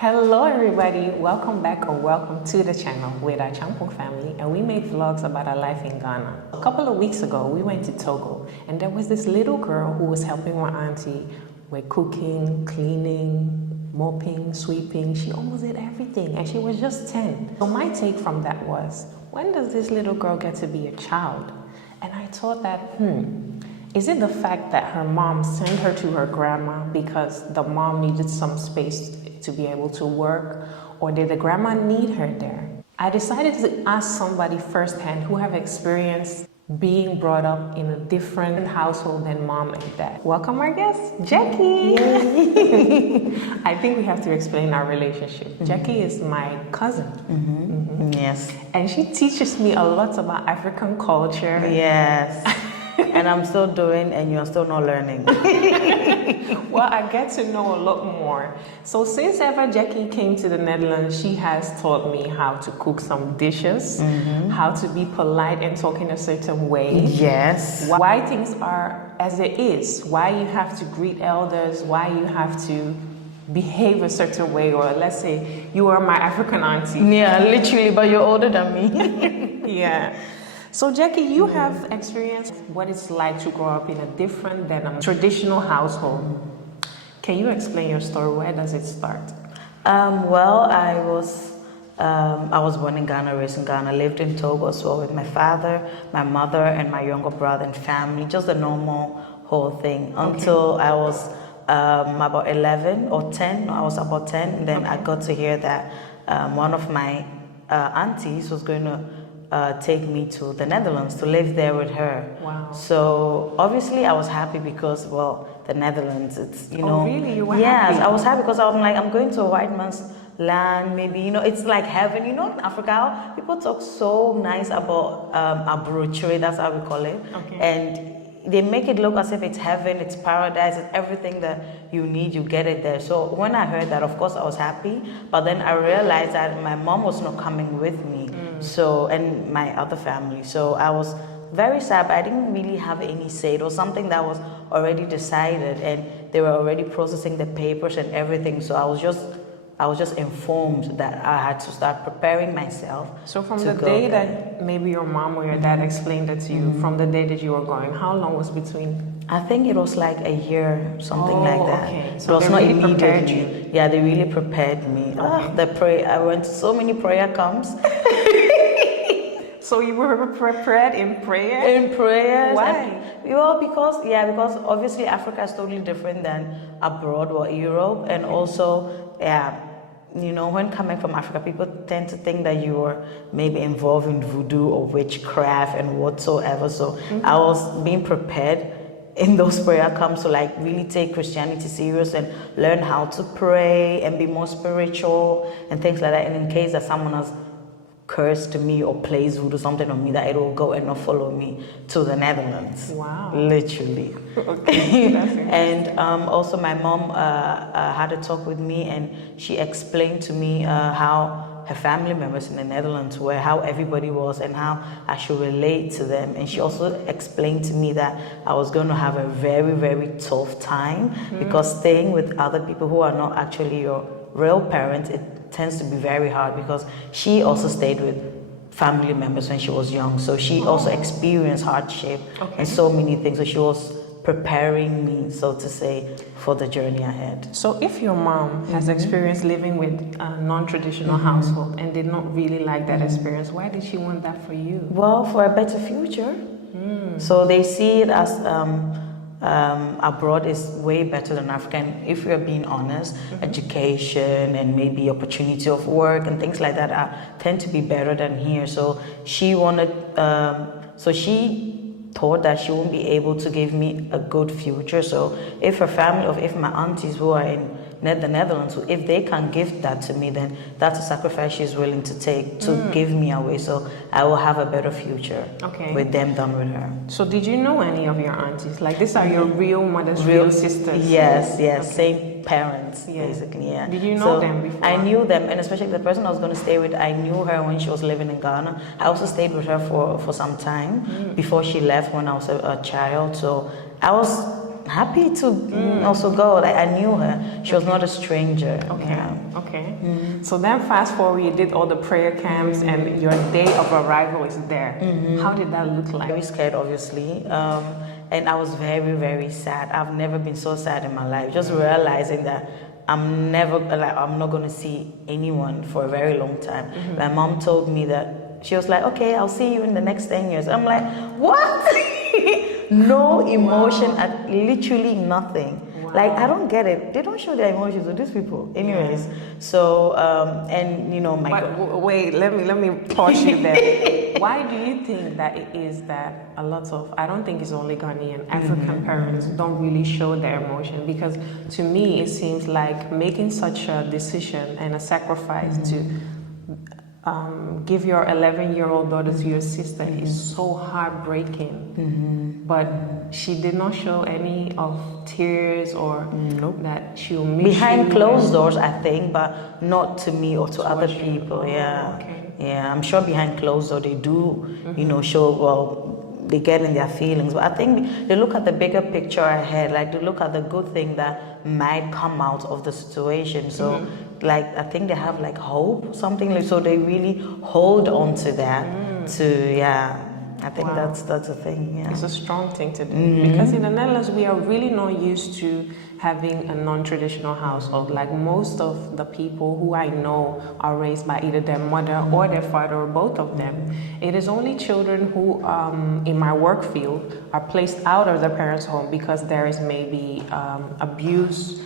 Hello everybody, welcome back or welcome to the channel with our Acheampong family, and we make vlogs about our life in Ghana. A couple of weeks ago we went to Togo and there was this little girl who was helping my auntie with cooking, cleaning, mopping, sweeping. She almost did everything and she was just 10. So my take from that was, when does this little girl get to be a child? And I thought that, is it the fact that her mom sent her to her grandma because the mom needed some space to be able to work, or did the grandma need her there? I decided to ask somebody firsthand who have experienced being brought up in a different household than mom and dad. Welcome our guest, Jackie. I think we have to explain our relationship. Jackie is my cousin. Yes. And she teaches me a lot about African culture. Yes. And I'm still doing, and you're still not learning. Well, I get to know a lot more. So since ever Jackie came to the Netherlands, she has taught me how to cook some dishes, how to be polite and talk in a certain way. Yes. Why things are as it is, why you have to greet elders, why you have to behave a certain way, or let's say you are my African auntie. Yeah, literally, but you're older than me. Yeah. So Jackie, you have experienced what it's like to grow up in a different than a traditional household. Can you explain your story? Where does it start? Well, I was born in Ghana, raised in Ghana, lived in Togo as well with my father, my mother, and my younger brother and family, just the normal whole thing until I was about 11 or 10. No, I was about 10, and then I got to hear that one of my aunties was going to take me to the Netherlands to live there with her. Wow. So obviously I was happy because, well, the Netherlands, it's, you know. Oh, really? You were yes, happy? I was happy because I'm like, I'm going to a white man's land, maybe, you know, it's like heaven. You know, in Africa, people talk so nice about abrochore, that's how we call it. Okay. And they make it look as if it's heaven, it's paradise, it's everything that you need, you get it there. So when I heard that, of course I was happy, but then I realized that my mom was not coming with me, so, and my other family. So I was very sad, but I didn't really have any say. It was something that was already decided, and they were already processing the papers and everything. So I was just informed that I had to start preparing myself. So from the day that maybe your mom or your dad explained it to you, from the day that you were going, how long was between? I think it was like a year, something like that. Okay. So So it was they not really prepared immediately. you. Yeah, they really prepared me. The prayer. I went to so many prayer camps. So you were prepared in prayer? In prayers. Why? Well, because obviously Africa is totally different than abroad or Europe, and also, you know, when coming from Africa, people tend to think that you are maybe involved in voodoo or witchcraft and whatsoever. So I was being prepared in those prayer camps to like really take Christianity serious and learn how to pray and be more spiritual and things like that. And in case that someone has cursed me or plays voodoo something on me, that it will go and not follow me to the Netherlands. Wow. Literally. Okay. That's And also my mom had a talk with me, and she explained to me how her family members in the Netherlands were, how everybody was, and how I should relate to them. And she also explained to me that I was going to have a very, very tough time because staying with other people who are not actually your real parents, it tends to be very hard, because she also stayed with family members when she was young. So she also experienced hardship and so many things. So she was preparing me, so to say, for the journey ahead. So if your mom has experienced living with a non-traditional household and did not really like that experience, why did she want that for you? Well, for a better future. So they see it as abroad is way better than Africa. And if we're being honest, education and maybe opportunity of work and things like that tend to be better than here. So she wanted, so she thought that she won't be able to give me a good future. So if her family, or if my aunties who are in the Netherlands, if they can give that to me, then that's a sacrifice she's willing to take to give me away. So I will have a better future with them than with her. So did you know any of your aunties? Like, these are your real mothers, real sisters? Yes, same parents, basically, yeah. Did you know them before? I knew them, and especially the person I was going to stay with, I knew her when she was living in Ghana. I also stayed with her for some time before she left when I was a child. So I was happy to also go. Like I knew her. She was not a stranger. Okay. Yeah. Okay. So then fast forward, you did all the prayer camps and your day of arrival is there. How did that look like? Very scared, obviously. And I was very, very sad. I've never been so sad in my life. Just realizing that I'm not going to see anyone for a very long time. My mom told me that, she was like, okay, I'll see you in the next 10 years. I'm like, what? No emotion, literally nothing. Wow. Like, I don't get it. They don't show their emotions with these people. Anyways, so, and you know, wait, let me pause you there. Why do you think that it is that a lot of, I don't think it's only Ghanaian, African parents don't really show their emotion? Because to me, it seems like making such a decision and a sacrifice to give your 11-year-old daughter to your sister is so heartbreaking. But she did not show any of tears or that she'll miss behind you closed doors, I think, but not to me or to other you. people. Yeah. Okay. Yeah, I'm sure behind closed doors they do, you know, show, well, they get in their feelings. But I think they look at the bigger picture ahead, like they look at the good thing that might come out of the situation. So, like, I think they have like hope, something like, so they really hold on to that I think that's a thing. Yeah. It's a strong thing to do because in the Netherlands we are really not used to having a non-traditional household. Like most of the people who I know are raised by either their mother or their father or both of them. It is only children who, in my work field, are placed out of their parents' home because there is maybe abuse,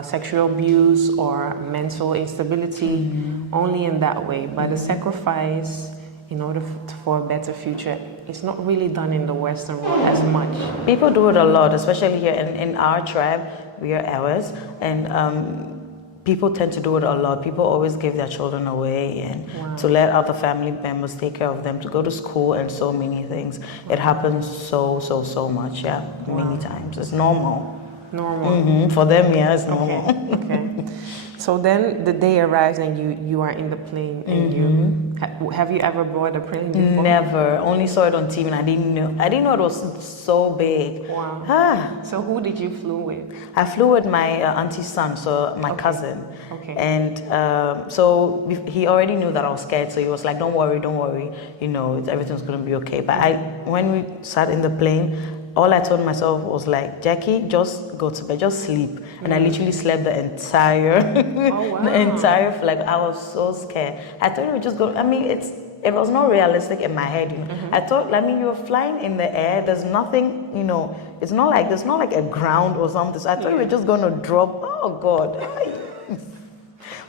sexual abuse or mental instability, only in that way. But the sacrifice in order for a better future, it's not really done in the Western world as much. People do it a lot, especially here in our tribe. We are ours, and people tend to do it a lot. People always give their children away and to let other family members take care of them, to go to school and so many things. It happens so much, many times. It's normal. For them, yeah, it's normal. Okay. So then the day arrives and you are in the plane and you have you ever boarded a plane before? Never. Only saw it on TV and I didn't know it was so big. Wow. So who did you flew with? I flew with my auntie's son, so my cousin. Okay. And so he already knew that I was scared, so he was like, don't worry, you know, everything's going to be okay. But when we sat in the plane, all I told myself was like, Jackie, just go to bed, just sleep. And I literally slept the entire, like I was so scared. I thought it would just go, I mean, it was not realistic in my head, you know. I thought, I mean, you're flying in the air, there's nothing, you know, there's not like a ground or something. So I thought you were just going to drop, oh God.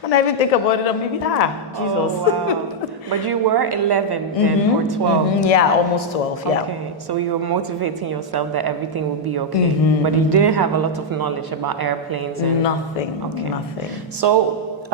When I even think about it, I'm maybe, Jesus. Oh, wow. But you were 11 then, or 12? Yeah, almost 12, yeah. Okay, so you were motivating yourself that everything would be okay. But you didn't have a lot of knowledge about airplanes and... Nothing. So,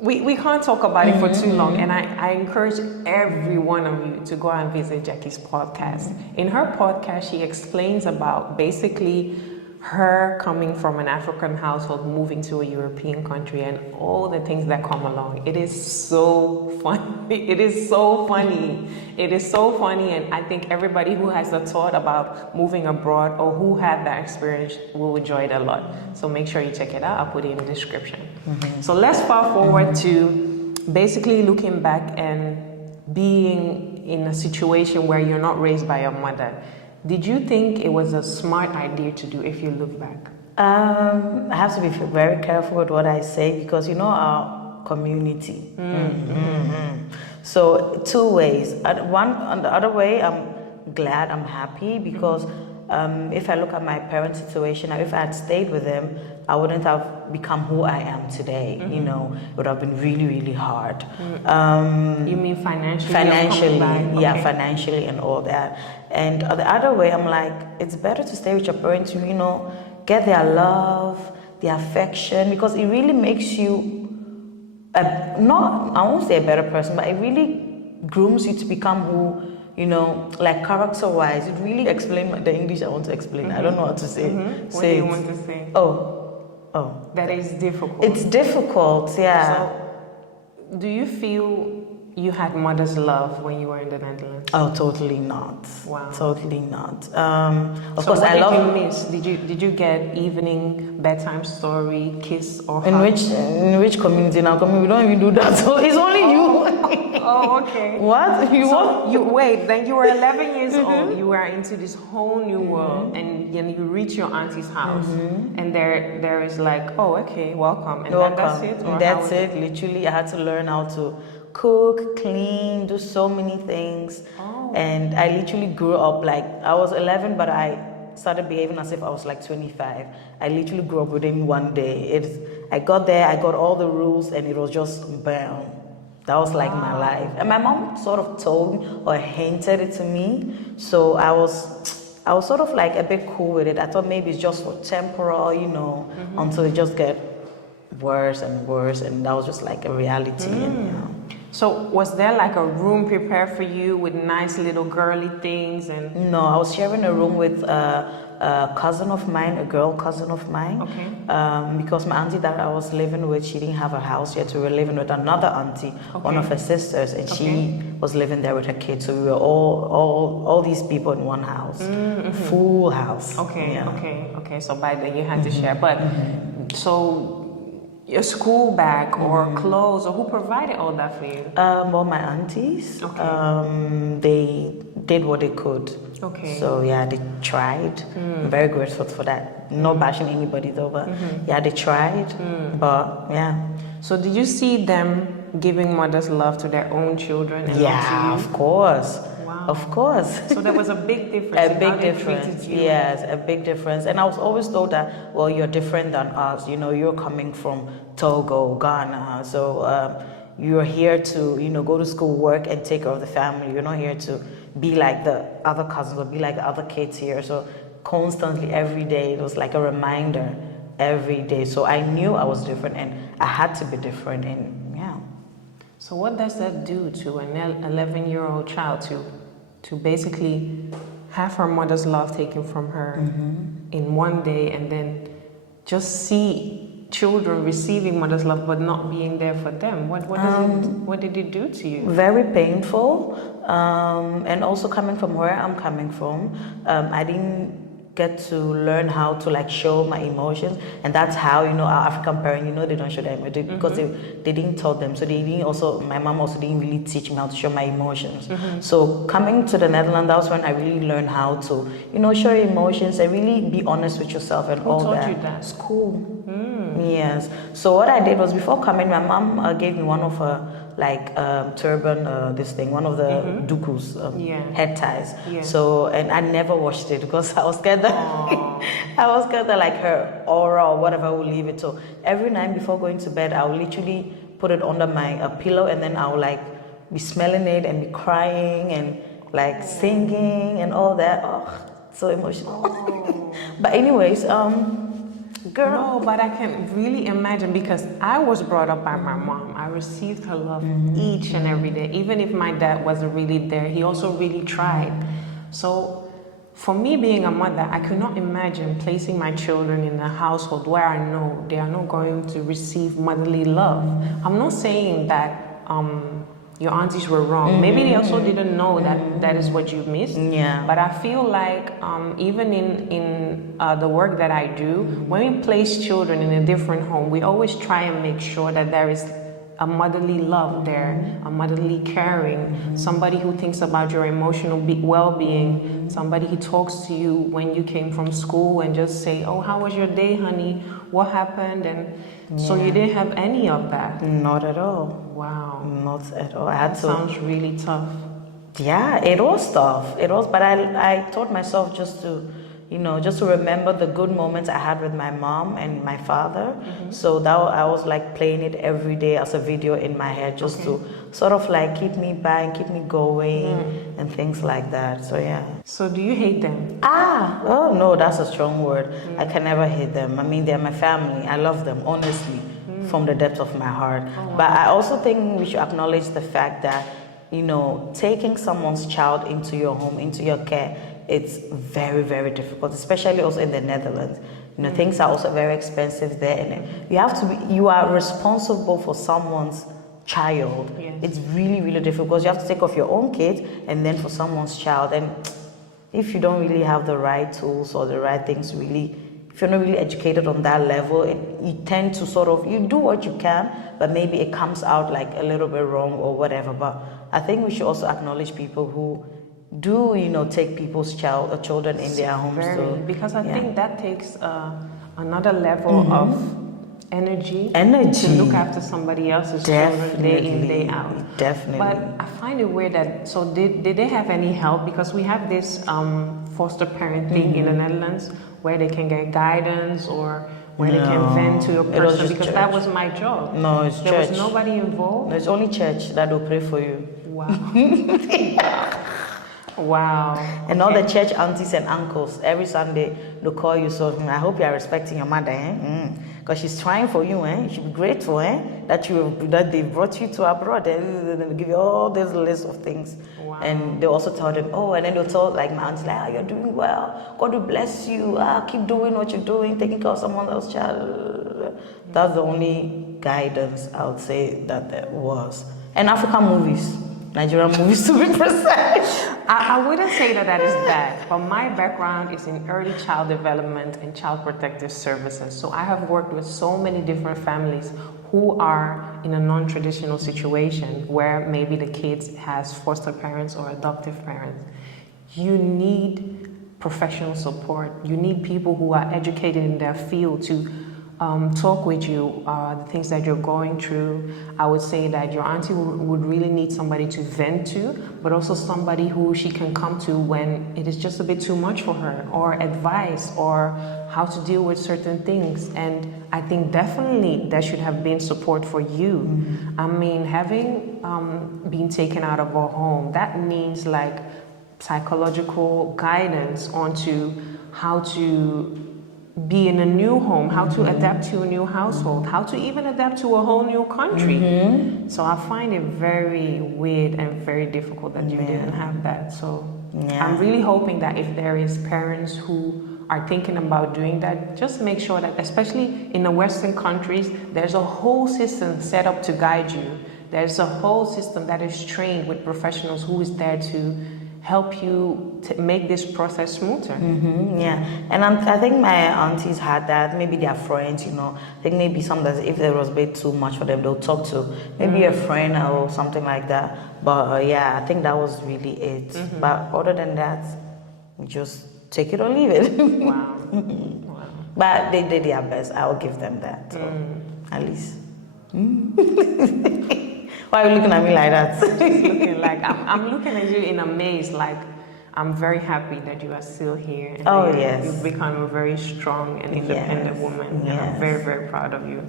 we can't talk about it for too long, and I encourage every one of you to go and visit Jackie's podcast. In her podcast, she explains about basically her coming from an African household, moving to a European country, and all the things that come along. It is so funny. It is so funny. It is so funny, and I think everybody who has a thought about moving abroad or who had that experience will enjoy it a lot. So make sure you check it out. I'll put it in the description. So let's fast forward to basically looking back and being in a situation where you're not raised by your mother. Did you think it was a smart idea to do if you look back? I have to be very careful with what I say because you know our community. So two ways. On the other way, I'm glad, I'm happy because if I look at my parents' situation, if I had stayed with them, I wouldn't have become who I am today. You know, it would have been really hard. You mean financially? Financially, Okay. financially and all that. And the other way, I'm like, it's better to stay with your parents, you know, get their love, their affection, because it really makes you, I won't say a better person, but it really grooms you to become who, you know, like character-wise. It really explains the English I want to explain. I don't know how to say it. What do you want to say? Oh. That is difficult. It's difficult, yeah. So, do you feel you had mother's love when you were in the Netherlands? Oh, totally not. Wow. Totally not. Of So course, what I did love. you miss? Did you get evening bedtime story, kiss or In hug? which community now? We don't even do that. So it's only you. Oh, okay. What you want? You wait. Then you were 11 years old. You were into this whole new world, and then you reach your auntie's house, and there is like, oh, okay, welcome, and then that's it. Or That's how it. Literally, I had to learn how to cook, clean, do so many things. Oh. And I literally grew up like I was 11, but I started behaving as if I was like 25. I literally grew up within one day. I got there, I got all the rules, and it was just bam. That was like my life. And my mom sort of told or hinted it to me. So I was sort of like a bit cool with it. I thought maybe it's just for temporal, until it just get worse and worse, and that was just like a reality. And, So was there like a room prepared for you with nice little girly things and? No, I was sharing a room with a cousin of mine, a girl cousin of mine. Okay. Because my auntie that I was living with, she didn't have a house yet. So we were living with another auntie, one of her sisters, and she was living there with her kids. So we were all these people in one house, full house. Okay, Yeah. okay. So by then you had to share, but so your school bag or clothes, or who provided all that for you? Well, my aunties, they did what they could. Okay. So yeah, they tried. I'm very grateful for that. Not bashing anybody though, but yeah, they tried. But yeah. So did you see them giving mother's love to their own children and Yeah, not to you? of course. Wow. Of course. So there was a big difference. A in big how they difference. treated you. Yes, a big difference. And I was always told that, well, you're different than us. You're coming from Togo, Ghana. So you're here to, go to school, work, and take care of the family. You're not here to be like the other cousins or be like the other kids here. So constantly, every day, it was like a reminder every day. So I knew I was different, and I had to be different. And yeah. So what does that do to an 11-year-old child to basically have her mother's love taken from her in one day, and then just see children receiving mother's love but not being there for them? What did it do to you? Very painful, and also coming from where I'm coming from, I didn't get to learn how to like show my emotions, and that's how our African parents, they don't show their emotions because they didn't taught them. So they didn't also, my mom also didn't really teach me how to show my emotions. So coming to the Netherlands, that was when I really learned how to show your emotions and really be honest with yourself and all that. Who taught you that? School. Yes. So what I did was, before coming, my mom gave me one of her turban, one of the dukus, head ties. Yeah. So, and I never washed it because I was scared that I was scared that like her aura or whatever will leave it. So every night before going to bed, I will literally put it under my pillow, and then I will like be smelling it and be crying and like singing and all that. Oh, so emotional. But anyways, girl. No, but I can really imagine, because I was brought up by my mom. I received her love each and every day. Even if my dad wasn't really there, he also really tried. So for me, being a mother, I could not imagine placing my children in a household where I know they are not going to receive motherly love. I'm not saying that your aunties were wrong. Maybe they also didn't know that is what you missed. Yeah. But I feel like even in the work that I do, when we place children in a different home, we always try and make sure that there is a motherly love there, a motherly caring, somebody who thinks about your emotional well-being, somebody who talks to you when you came from school and just say, oh, how was your day, honey? What happened? And so you didn't have any of that? Not at all. Wow. Not at all. I had That sounds really tough. Yeah, it was tough. It was, but I taught myself just to remember the good moments I had with my mom and my father. So that I was like playing it every day as a video in my head, just to sort of like keep me back, keep me going, and things like that. So yeah. So do you hate them? Oh no, that's a strong word. I can never hate them. I mean, they're my family. I love them, honestly, from the depths of my heart. But I also think we should acknowledge the fact that, taking someone's child into your home, into your care, it's very, very difficult, especially also in the Netherlands. Things are also very expensive there, and you are responsible for someone's child, Yes. it's really, really difficult because you have to take off your own kid and then for someone's child. And if you don't really have the right tools or the right things, really, if you're not really educated on that level, you tend to sort of, you do what you can, but maybe it comes out like a little bit wrong or whatever. But I think we should also acknowledge people who do, take people's children in their homes. Very, because I yeah. think that takes another level of energy to look after somebody else's children day in, day out. Definitely. But I find it weird that, so did they have any help? Because we have this foster parent thing in the Netherlands where they can get guidance or where they can vent to a person, because church. that was my job. No, it's there church. was nobody involved. No, it's only church that will pray for you. Wow. Wow. And all the church aunties and uncles, every Sunday, they'll call you. So I hope you are respecting your mother, because she's trying for you, You should be grateful, that they brought you to abroad. They'll give you all this list of things. Wow. And they'll also tell them, and then they'll tell like my auntie, like, you're doing well. God will bless you. Keep doing what you're doing, taking care of someone else's child. That's the only guidance I would say that there was. And African movies. Nigerian movies to be precise. I wouldn't say that is bad, but my background is in early child development and child protective services. So I have worked with so many different families who are in a non-traditional situation where maybe the kids has foster parents or adoptive parents. You need professional support. You need people who are educated in their field to talk with you, the things that you're going through. I would say that your auntie would really need somebody to vent to, but also somebody who she can come to when it is just a bit too much for her, or advice, or how to deal with certain things. And I think definitely there should have been support for you. I mean, having been taken out of a home, that means like psychological guidance onto how to be in a new home, how to adapt to a new household, how to even adapt to a whole new country. So I find it very weird and very difficult that you didn't have that. So I'm really hoping that if there is parents who are thinking about doing that, just make sure that, especially in the Western countries, there's a whole system set up to guide you. There's a whole system that is trained with professionals who is there to help you to make this process smoother. Yeah, and I think my aunties had that. Maybe their friends, I think maybe sometimes if there was a bit too much for them, they'll talk to maybe a friend or something like that. But yeah, I think that was really it. But other than that, just take it or leave it. Wow. Wow. But they did their best. I'll give them that, at least. Why are you looking at me like that? Just looking like I'm looking at you in amaze. Like, I'm very happy that you are still here. And yes. You've become a very strong and independent woman. And I'm very, very proud of you.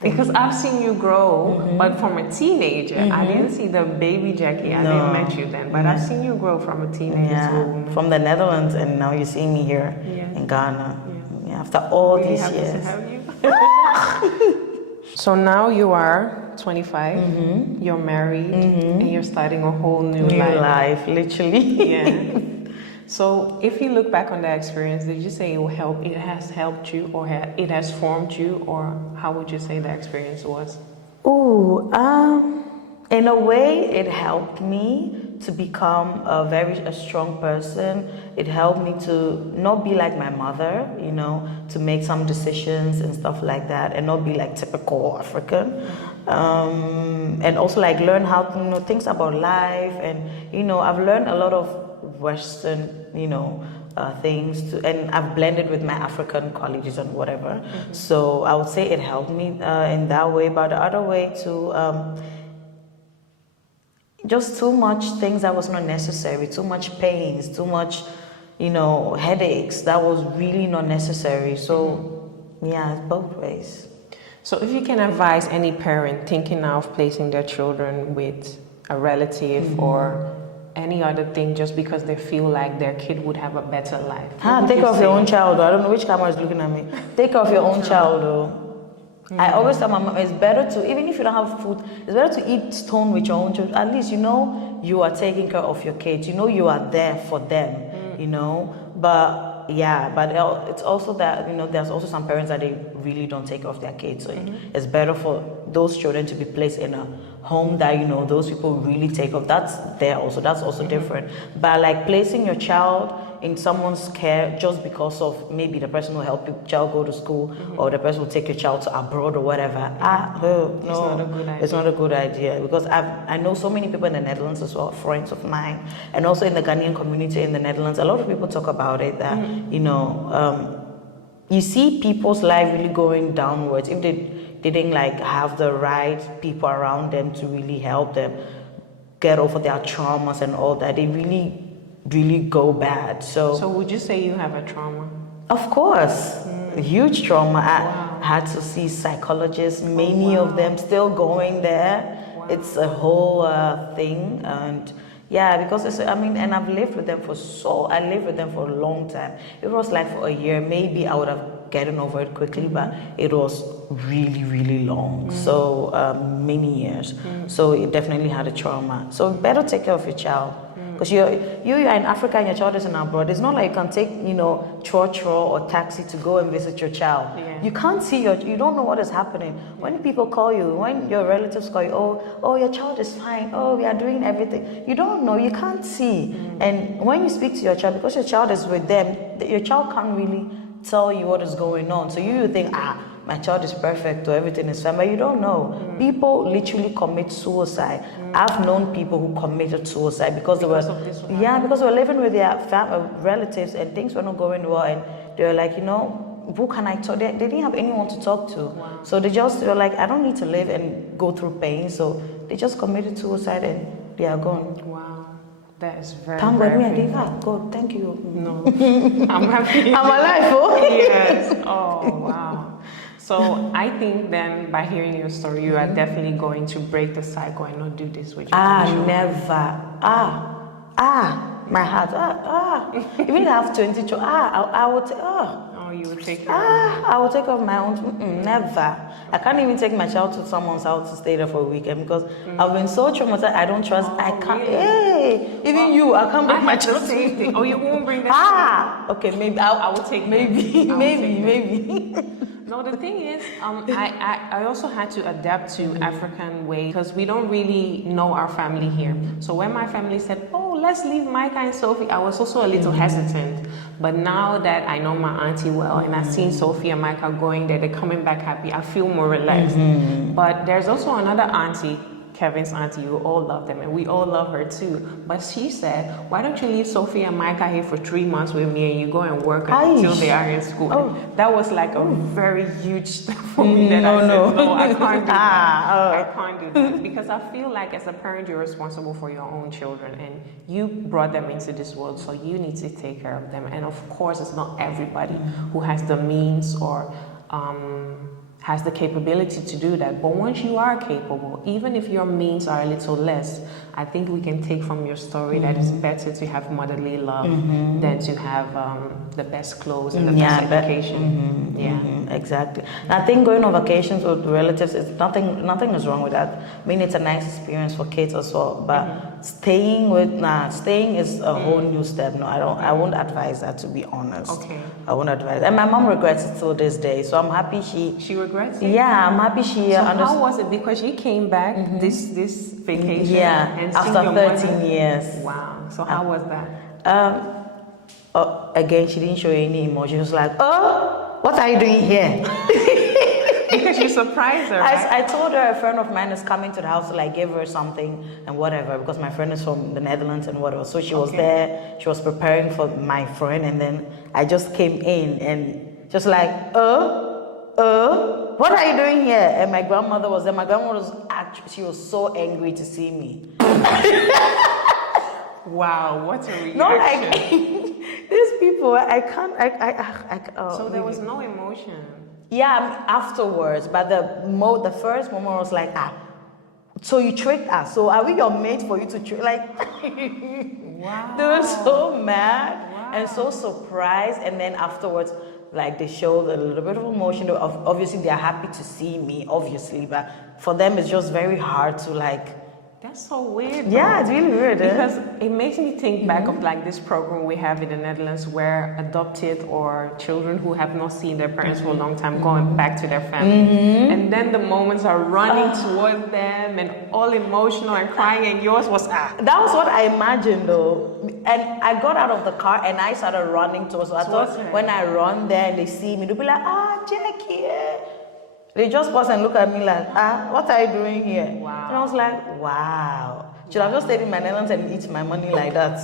Because I've seen you grow, but from a teenager. I didn't see the baby Jackie. I didn't met you then, but I've seen you grow from a teenager to a woman. From the Netherlands, and now you see me here in Ghana. Yeah, after all really these happy years. to have you. So now you are 25, you're married, and you're starting a whole new life. Literally. Yeah. So if you look back on that experience, did you say it has helped you, or it has formed you, or how would you say the experience was? In a way, it helped me to become a strong person. It helped me to not be like my mother, to make some decisions and stuff like that, and not be like typical African. And also like learn how to things about life, and I've learned a lot of Western, things and I've blended with my African colleges and whatever. So I would say it helped me in that way. But the other way too, just too much things that was not necessary, too much pains, too much, headaches that was really not necessary. So yeah, it's both ways. So if you can advise any parent thinking now of placing their children with a relative or any other thing just because they feel like their kid would have a better life. Take care of your own child. I don't know which camera is looking at me. Take care of your own child though. I always tell my mom, it's better to, even if you don't have food, it's better to eat stone with your own children. At least you are taking care of your kids. You are there for them, But yeah, but it's also that, there's also some parents that they really don't take care of their kids. So it's better for those children to be placed in a home that, those people really take off. That's also different. But like placing your child in someone's care just because of maybe the person will help your child go to school or the person will take your child to abroad or whatever. No, it's not a good idea. It's not a good idea, because I know so many people in the Netherlands as well, friends of mine, and also in the Ghanaian community in the Netherlands. A lot of people talk about it that you see people's life really going downwards if they didn't like have the right people around them to really help them get over their traumas and all that. They really go bad. So would you say you have a trauma? Of course, a huge trauma. I had to see psychologists, many of them still going there. It's a whole thing, and yeah, because and I've lived with them I lived with them for a long time. If it was like for a year, maybe I would have gotten over it quickly, but it was really, really long. So many years. So it definitely had a trauma. So better take care of your child. Because you're in Africa and your child is in abroad. It's not like you can take, choo-choo or taxi to go and visit your child. Yeah. You can't see you don't know what is happening. When people call you, when your relatives call you, oh, your child is fine. Oh, we are doing everything. You don't know, you can't see. And when you speak to your child, because your child is with them, your child can't really tell you what is going on. So you think, my child is perfect or everything is fine, but you don't know. People literally commit suicide. I've known people who committed suicide because they were living with their relatives and things were not going well, and they were like, who can I talk? They didn't have anyone to talk to. Wow. So they were like, I don't need to live and go through pain. So they just committed suicide and they are gone. Wow. That is very, thank very God, I did that. God, thank you. No. I'm happy. I'm alive, oh? Yes. Oh, wow. So I think then by hearing your story, you are definitely going to break the cycle and not do this with your children. Never. My heart. Even if I have 20 children, I would take, Oh, you would take care of them. I will take off my own. Never. I can't even take my child to someone's house to stay there for a weekend because I've been so traumatized. I don't trust. I can't. Really? Hey, even you, I can't bring my child. Oh, you won't bring them. Okay, maybe I will take them. Maybe. No, the thing is, I also had to adapt to African way because we don't really know our family here. So when my family said, oh, let's leave Micah and Sophie, I was also a little hesitant. But now that I know my auntie well and I've seen Sophie and Micah going there, they're coming back happy, I feel more relaxed. But there's also another auntie, Kevin's auntie, you all love them and we all love her too. But she said, why don't you leave Sophie and Micah here for 3 months with me and you go and work until they are in school? And that was like a very huge step for me that I said, no, I can't do that. I can't do that. Because I feel like as a parent, you're responsible for your own children and you brought them into this world, so you need to take care of them. And of course, it's not everybody who has the means or has the capability to do that. But once you are capable, even if your means are a little less, I think we can take from your story that it's better to have motherly love than to have the best clothes and the best education. Exactly. And I think going on vacations with relatives is nothing is wrong with that. I mean, it's a nice experience for kids as well. But staying is a whole new step. No, I won't advise that, to be honest. Okay. I won't advise. And my mom regrets it till this day. So I'm happy she regrets it? Yeah, I'm happy she So how was it? Because you came back this vacation and after 13 years. Wow. So how was that? Again, she didn't show any emotion. She was like, oh, what are you doing here? Because you surprised her, right? I told her a friend of mine is coming to the house to like give her something and whatever, because my friend is from the Netherlands and whatever. So she was there, she was preparing for my friend, and then I just came in and just like, what are you doing here? And my grandmother was there. My grandmother was she was so angry to see me. Wow, what a reaction. Not like these people, I can't. So there was no emotion. Yeah, afterwards, but the first moment was like, so you tricked us. So are we your mates for you to trick? Like, wow. They were so mad and so surprised. And then afterwards, like they showed a little bit of emotion. Obviously, they are happy to see me, obviously, but for them, it's just very hard to like That's so weird. Yeah, though. it's really weird. Because it makes me think back of like this program we have in the Netherlands where adopted or children who have not seen their parents for a long time going back to their family. And then the moments are running towards them and all emotional and crying, and yours was That was what I imagined though. And I got out of the car and I started running towards her. I thought when I run there and they see me, they'll be like, Jackie. They just pause and look at me like, what are you doing here? Wow. And I was like, wow. Should I just stay in my Netherlands and eat my money like that?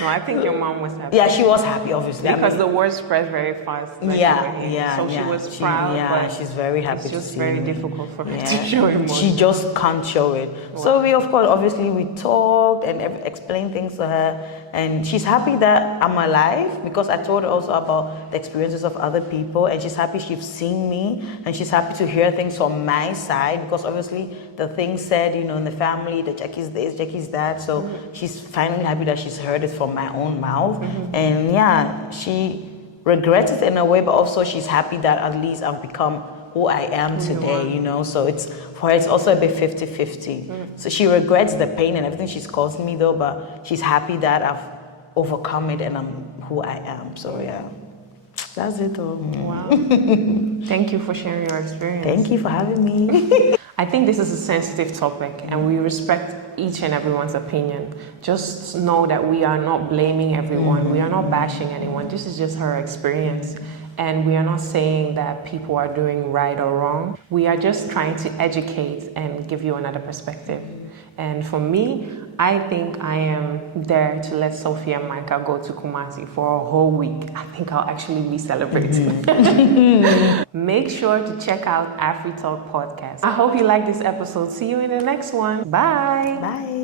No, I think your mom was happy. Yeah, she was happy, obviously. Because the word spread very fast. So she was proud. Yeah, she's very happy to see me. It's just very difficult for her to show emotion. She just can't show it. Wow. So we, of course, obviously we talked and explained things to her. And she's happy that I'm alive because I told her also about the experiences of other people. And she's happy she's seen me. And she's happy to hear things from my side because obviously the things said, in the family, that Jackie's this, Jackie's that. So she's finally happy that she's heard it from my own mouth. And yeah, she regrets it in a way, but also she's happy that at least I've become who I am today, So for her, it's also a bit 50-50. So she regrets the pain and everything she's caused me though, but she's happy that I've overcome it and I'm who I am. So yeah, that's it though. Wow. Thank you for sharing your experience. Thank you for having me. I think this is a sensitive topic and we respect each and everyone's opinion. Just know that we are not blaming everyone. We are not bashing anyone. This is just her experience. And we are not saying that people are doing right or wrong. We are just trying to educate and give you another perspective. And for me, I think I am there to let Sophie and Micah go to Kumasi for a whole week. I think I'll actually be celebrating. Make sure to check out AfriTalk podcast. I hope you like this episode. See you in the next one. Bye. Bye.